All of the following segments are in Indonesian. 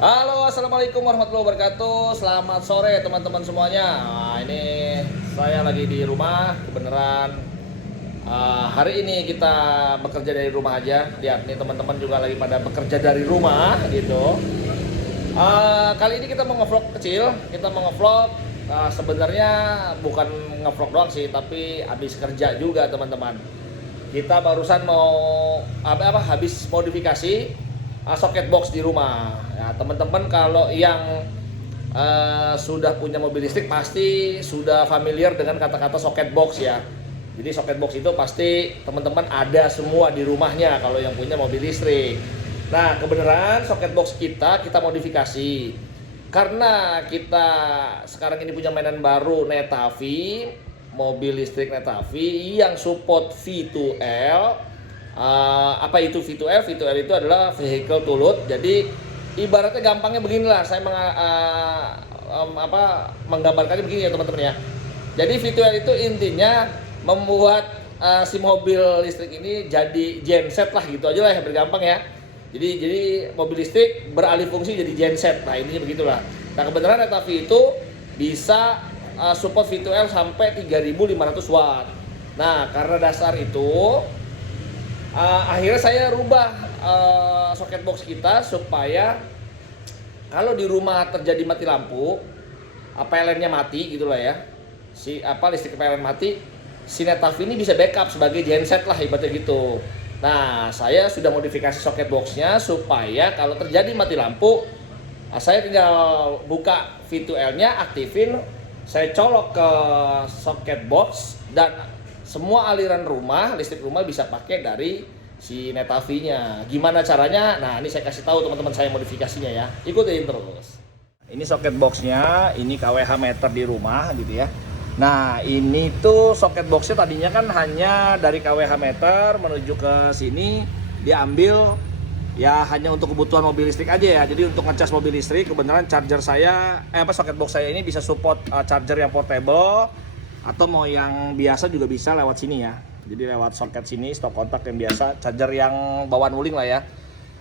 Halo, assalamualaikum warahmatullahi wabarakatuh. Selamat sore teman-teman semuanya. Nah, ini saya lagi di rumah. Kebenaran hari ini kita bekerja dari rumah aja. Lihat nih teman-teman juga lagi pada bekerja dari rumah gitu. Kali ini kita mau ngevlog kecil. Kita mau ngevlog. Sebenarnya bukan ngevlog doang sih, tapi habis kerja juga teman-teman. Kita barusan mau habis modifikasi socket box di rumah. Ya, teman-teman kalau yang sudah punya mobil listrik pasti sudah familiar dengan kata-kata socket box ya. Jadi socket box itu pasti teman-teman ada semua di rumahnya kalau yang punya mobil listrik. Nah, kebenaran socket box kita modifikasi. Karena kita sekarang ini punya mainan baru Netavi, mobil listrik Netavi yang support V2L. Apa itu V2L? V2L itu adalah vehicle to load. Jadi ibaratnya gampangnya beginilah, saya menggambarkannya begini ya teman-teman ya. Jadi V2L itu intinya membuat si mobil listrik ini jadi genset lah, gitu aja lah yang bergampang ya. Jadi mobil listrik beralih fungsi jadi genset. Nah, intinya begitulah. Nah, kebenaran Netavi itu bisa support V2L sampai 3500 watt. Nah, karena dasar itu akhirnya saya rubah socket box kita supaya kalau di rumah terjadi mati lampu, PLN-nya mati gitulah ya. Listrik PLN mati, si Netavi ini bisa backup sebagai genset lah ibaratnya gitu. Nah, saya sudah modifikasi socket box-nya supaya kalau terjadi mati lampu, saya tinggal buka V2L-nya, aktifin, saya colok ke socket box dan semua aliran rumah, listrik rumah bisa pakai dari si Netavi-nya. Gimana caranya? Nah, ini saya kasih tahu teman-teman saya modifikasinya ya. Ikutin terus. Ini socket box-nya, ini KWH meter di rumah gitu ya. Nah, ini tuh socket box-nya tadinya kan hanya dari KWH meter menuju ke sini diambil ya hanya untuk kebutuhan mobil listrik aja ya. Jadi untuk ngecas mobil listrik, kebenaran charger saya socket box saya ini bisa support charger yang portable atau mau yang biasa juga bisa lewat sini ya. Jadi lewat soket sini, stok kontak yang biasa, charger yang bawaan wuling lah ya.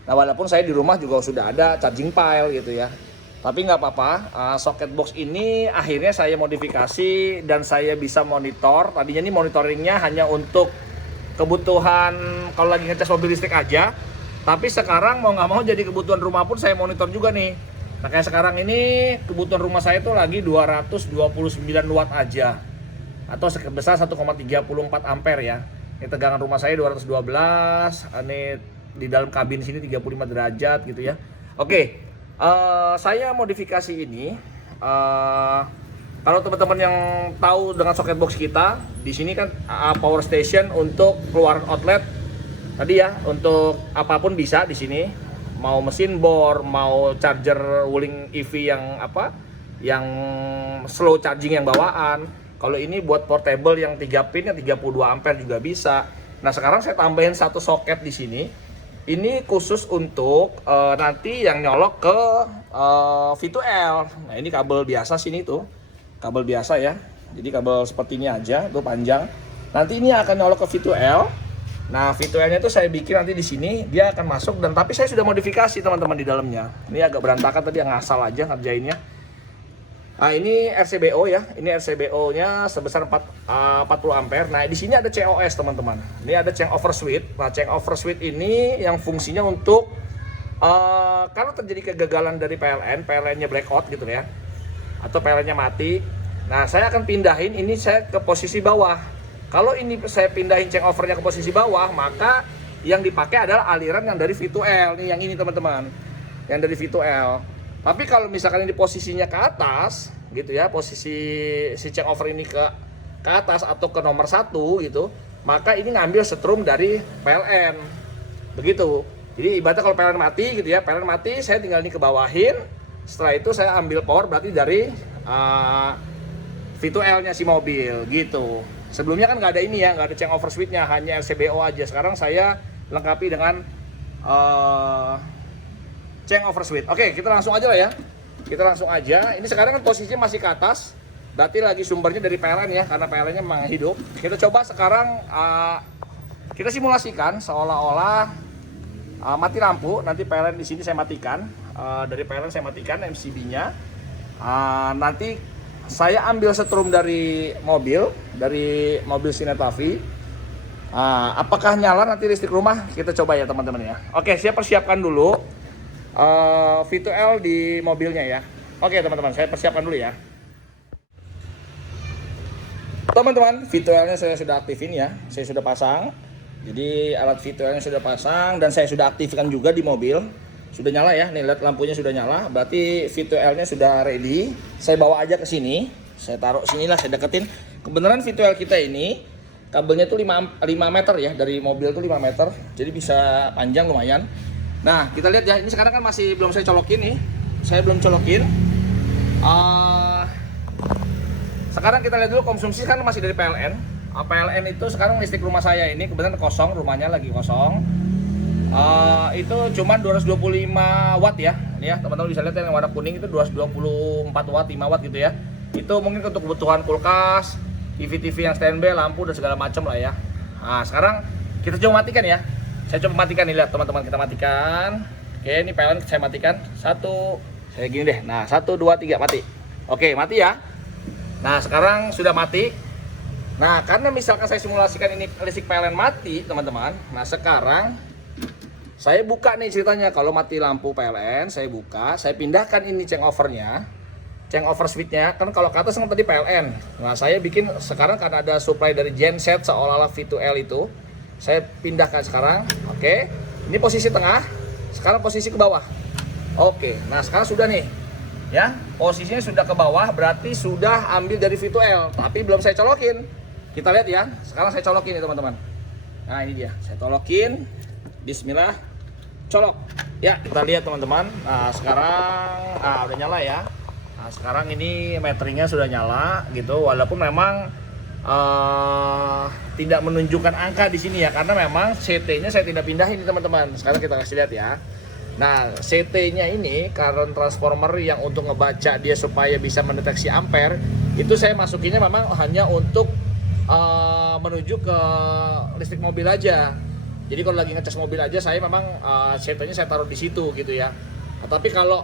Nah, walaupun saya di rumah juga sudah ada charging pile gitu ya, tapi nggak apa-apa. Socket box ini akhirnya saya modifikasi dan saya bisa monitor. Tadinya ini monitoringnya hanya untuk kebutuhan kalau lagi ngecas mobil listrik aja, tapi sekarang mau nggak mau jadi kebutuhan rumah pun saya monitor juga nih. Nah, kayak sekarang ini kebutuhan rumah saya itu lagi 229 watt aja, atau sebesar 1,34 ampere ya. Ini tegangan rumah saya 212, ini di dalam kabin sini 35 derajat gitu ya. Oke, saya modifikasi ini. Kalau teman-teman yang tahu dengan socket box kita, di sini kan power station untuk keluaran outlet tadi ya, untuk apapun bisa di sini. Mau mesin bor, mau charger wuling EV yang slow charging yang bawaan. Kalau ini buat portable yang 3 pin yang 32 ampere juga bisa. Nah, sekarang saya tambahin satu soket di sini. Ini khusus untuk nanti yang nyolok ke V2L. Nah, ini kabel biasa sini tuh. Kabel biasa ya. Jadi kabel seperti ini aja, tuh panjang. Nanti ini akan nyolok ke V2L. Nah, V2L-nya tuh saya bikin nanti di sini dia akan masuk, dan tapi saya sudah modifikasi teman-teman di dalamnya. Ini agak berantakan tadi, yang ngasal aja ngerjainnya. Nah, ini RCBO ya. Ini RCBO-nya sebesar 40 ampere. Nah, di sini ada COS, teman-teman. Ini ada change over switch. Nah, change over switch ini yang fungsinya untuk kalau terjadi kegagalan dari PLN-nya blackout gitu ya. Atau PLN-nya mati. Nah, saya akan pindahin ini saya ke posisi bawah. Kalau ini saya pindahin change over-nya ke posisi bawah, maka yang dipakai adalah aliran yang dari V2L. Nih, yang ini, teman-teman. Yang dari V2L. Tapi kalau misalkan ini posisinya ke atas gitu ya, posisi si change over ini ke atas atau ke nomor 1 gitu, maka ini ngambil setrum dari PLN. Begitu. Jadi ibaratnya kalau PLN mati gitu ya, PLN mati, saya tinggal ini ke bawahin. Setelah itu saya ambil power berarti dari V2L-nya si mobil gitu. Sebelumnya kan nggak ada ini ya, nggak ada change over switch-nya, hanya RCBO aja. Sekarang saya lengkapi dengan change over switch. Oke, kita langsung aja lah ya. Kita langsung aja. Ini sekarang kan posisinya masih ke atas. Berarti lagi sumbernya dari PLN ya, karena PLN-nya memang hidup. Kita coba sekarang kita simulasikan seolah-olah mati lampu. Nanti PLN di sini saya matikan. dari PLN saya matikan MCB-nya. Nanti saya ambil setrum dari mobil Sinet-AVI. Apakah nyala nanti listrik rumah? Kita coba ya teman-teman ya. Oke, saya persiapkan dulu V2L di mobilnya ya. Oke teman-teman, saya persiapkan dulu ya. Teman-teman, V2L-nya saya sudah aktifin ya. Saya sudah pasang. Jadi alat V2L-nya sudah pasang dan saya sudah aktifkan juga di mobil. Sudah nyala ya. Nih lihat lampunya sudah nyala. Berarti V2L-nya sudah ready. Saya bawa aja ke sini. Saya taruh sinilah, saya deketin. Kebenaran V2L kita ini kabelnya tuh 5 meter ya, dari mobil tuh 5 meter. Jadi bisa panjang lumayan. Nah, kita lihat ya. Ini sekarang kan masih belum saya colokin nih. Saya belum colokin. Sekarang kita lihat dulu konsumsi kan masih dari PLN. PLN itu sekarang listrik rumah saya ini kebetulan kosong, rumahnya lagi kosong. Itu cuma 225 watt ya. Ini ya, teman-teman bisa lihat yang warna kuning itu 224 watt, 5 watt gitu ya. Itu mungkin untuk kebutuhan kulkas, TV yang standby, lampu dan segala macam lah ya. Nah, sekarang kita coba matikan ya. Saya coba matikan nih, lihat teman-teman, kita matikan. Oke, ini PLN saya matikan. Saya gini deh. Nah, 1 2 3 mati. Oke, mati ya. Nah, sekarang sudah mati. Nah, karena misalkan saya simulasikan ini listrik PLN mati, teman-teman. Nah, sekarang saya buka nih ceritanya. Kalau mati lampu PLN, saya buka, saya pindahkan ini changeover-nya. Changeover switch-nya. Kan kalau ke atas kan tadi PLN. Nah, saya bikin sekarang karena ada supply dari genset seolah-olah V2L itu. Saya pindahkan sekarang. Oke. Ini posisi tengah. Sekarang posisi ke bawah. Oke. Nah, sekarang sudah nih. Ya, posisinya sudah ke bawah, berarti sudah ambil dari V2L, tapi belum saya colokin. Kita lihat ya, sekarang saya colokin ya teman-teman. Nah ini dia, saya colokin. Bismillah, colok. Ya, kita lihat teman-teman. Nah sekarang, udah nyala ya. Nah sekarang ini meteringnya sudah nyala gitu, walaupun memang tidak menunjukkan angka di sini ya, karena memang CT-nya saya tidak pindahin teman-teman. Sekarang kita kasih lihat ya. Nah, CT-nya ini current transformer yang untuk ngebaca dia supaya bisa mendeteksi ampere, itu saya masukinnya memang hanya untuk menuju ke listrik mobil aja. Jadi kalau lagi ngecas mobil aja saya memang CT-nya saya taruh di situ gitu ya. Nah, tapi kalau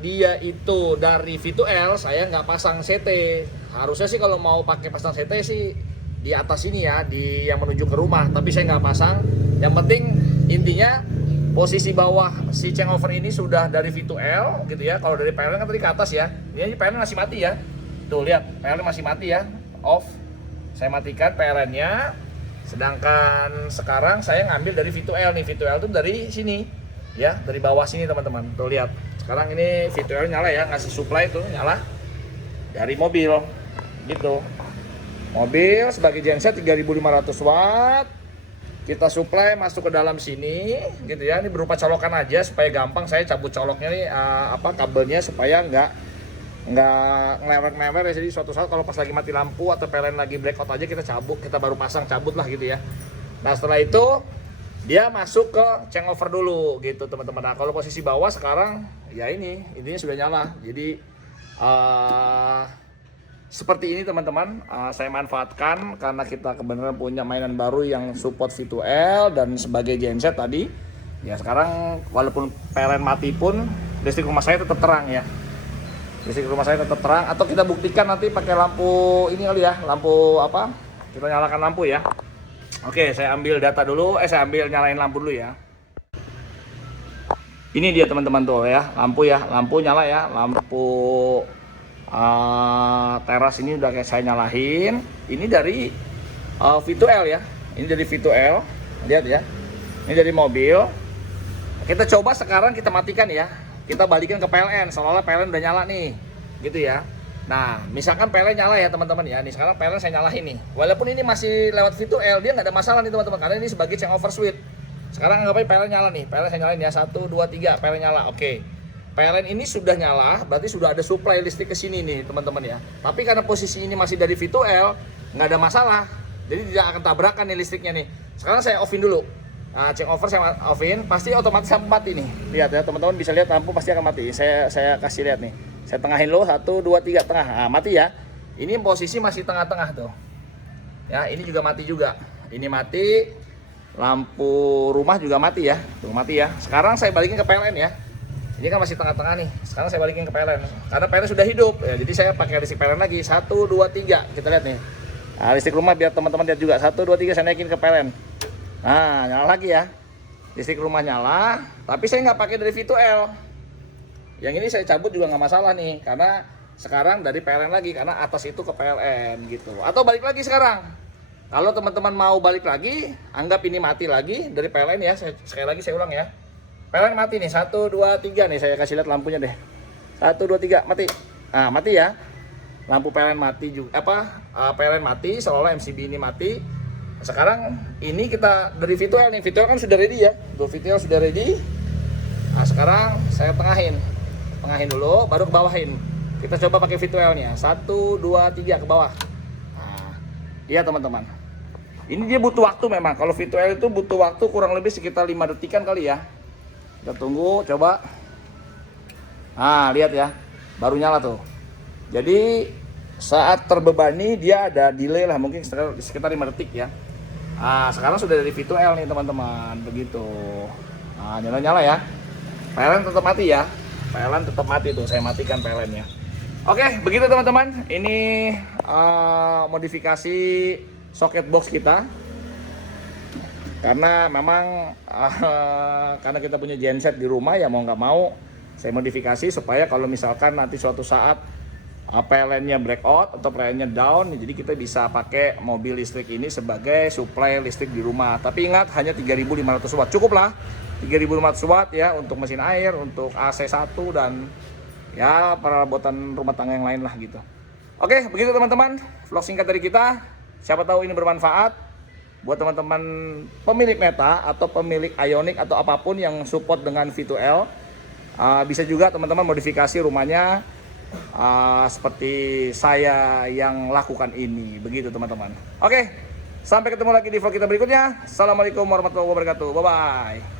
dia itu dari V2L, saya nggak pasang CT. Harusnya sih kalau mau pakai pasang CT sih di atas ini ya, di yang menuju ke rumah. Tapi saya nggak pasang. Yang penting intinya posisi bawah si changeover ini sudah dari V2L gitu ya. Kalau dari PLN kan tadi ke atas ya. Ini PLN masih mati ya. Tuh lihat, PLN masih mati ya. Off. Saya matikan PLN-nya. Sedangkan sekarang saya ngambil dari V2L nih. V2L itu dari sini. Ya, dari bawah sini teman-teman. Tuh lihat. Sekarang ini V2L nyala ya, ngasih supply tuh nyala dari mobil. Gitu. Mobil sebagai genset 3500 watt. Kita supply masuk ke dalam sini gitu ya. Ini berupa colokan aja supaya gampang. Saya cabut coloknya nih kabelnya supaya nggak ngelewer-ngelewer ya. Jadi suatu saat kalau pas lagi mati lampu atau PLN lagi blackout aja kita cabut, kita baru pasang, cabut lah gitu ya. Nah setelah itu dia masuk ke changeover dulu gitu teman-teman. Nah kalau posisi bawah sekarang ya intinya sudah nyala. Jadi seperti ini teman-teman, saya manfaatkan karena kita kebenaran punya mainan baru yang support V2L dan sebagai genset tadi. Ya sekarang walaupun PLN mati pun listrik rumah saya tetap terang ya. Listrik rumah saya tetap terang, atau kita buktikan nanti pakai lampu ini kali ya, lampu apa? Kita nyalakan lampu ya. Oke, saya ambil data dulu, saya ambil nyalain lampu dulu ya. Ini dia teman-teman tuh ya, lampu nyala ya, lampu teras ini udah kayak saya nyalain. Ini dari V2L ya. Ini dari V2L. Lihat ya. Ini dari mobil. Kita coba sekarang kita matikan ya. Kita balikin ke PLN. Seolah-olah PLN udah nyala nih. Gitu ya. Nah, misalkan PLN nyala ya teman-teman ya. Nih sekarang PLN saya nyalain nih. Walaupun ini masih lewat V2L, dia nggak ada masalah nih teman-teman. Karena ini sebagai changeover switch. Sekarang anggap aja PLN nyala nih. PLN saya nyalain ya. 1, 2, 3. PLN nyala. Oke. PLN ini sudah nyala, berarti sudah ada supply listrik ke sini nih teman-teman ya. Tapi karena posisi ini masih dari V2L, nggak ada masalah. Jadi tidak akan tabrakan nih listriknya nih. Sekarang saya offin dulu. Nah, changeover saya offin, pasti otomatis mati nih. Lihat ya teman-teman, bisa lihat lampu pasti akan mati. Saya kasih lihat nih. Saya tengahin lo 1, 2, 3 tengah. Nah, mati ya. Ini posisi masih tengah-tengah tuh. Ya, ini juga mati juga. Ini mati. Lampu rumah juga mati ya. Tuh mati ya. Sekarang saya balikin ke PLN ya. Ini kan masih tengah-tengah nih. Sekarang saya balikin ke PLN. Karena PLN sudah hidup. Ya, jadi saya pakai listrik PLN lagi. 1, 2, 3. Kita lihat nih. Nah, listrik rumah biar teman-teman lihat juga. 1, 2, 3 saya naikin ke PLN. Nah, nyala lagi ya. Listrik rumah nyala. Tapi saya nggak pakai dari V2L. Yang ini saya cabut juga nggak masalah nih. Karena sekarang dari PLN lagi. Karena atas itu ke PLN gitu. Atau balik lagi sekarang. Kalau teman-teman mau balik lagi, anggap ini mati lagi dari PLN ya. Sekali lagi saya ulang ya. PLN mati nih, 1, 2, 3 nih, saya kasih lihat lampunya deh. 1, 2, 3, mati. Nah, mati ya. Lampu PLN mati juga, PLN mati, seolah-olah MCB ini mati. Sekarang ini kita dari V2L nih, V2L kan sudah ready ya. Tuh, V2L sudah ready. Nah, sekarang saya tengahin dulu, baru ke bawahin. Kita coba pakai V2L-nya, 1, 2, 3 ke bawah. Nah, iya teman-teman. Ini dia butuh waktu memang, kalau V2L itu butuh waktu kurang lebih sekitar 5 detikan kali ya. Kita tunggu, coba. Nah, lihat ya, baru nyala tuh. Jadi saat terbebani dia ada delay lah, mungkin sekitar 5 detik ya. Nah, sekarang sudah dari V2L nih teman-teman, begitu. Nah, nyala-nyala ya. PLN tetap mati ya. PLN tetap mati tuh, saya matikan PLN-nya. Oke, begitu teman-teman. Ini modifikasi socket box kita. Karena memang karena kita punya genset di rumah ya mau nggak mau saya modifikasi supaya kalau misalkan nanti suatu saat PLN-nya blackout atau PLN-nya down, jadi kita bisa pakai mobil listrik ini sebagai suplai listrik di rumah. Tapi ingat hanya 3.500 watt, cukup lah 3.500 watt ya untuk mesin air, untuk AC1 dan ya perabotan rumah tangga yang lain lah gitu. Oke, begitu teman-teman vlog singkat dari kita. Siapa tahu ini bermanfaat buat teman-teman pemilik Meta atau pemilik Ioniq atau apapun yang support dengan V2L. Bisa juga teman-teman modifikasi rumahnya seperti saya yang lakukan ini. Begitu teman-teman. Oke, sampai ketemu lagi di vlog kita berikutnya. Assalamualaikum warahmatullahi wabarakatuh. Bye-bye.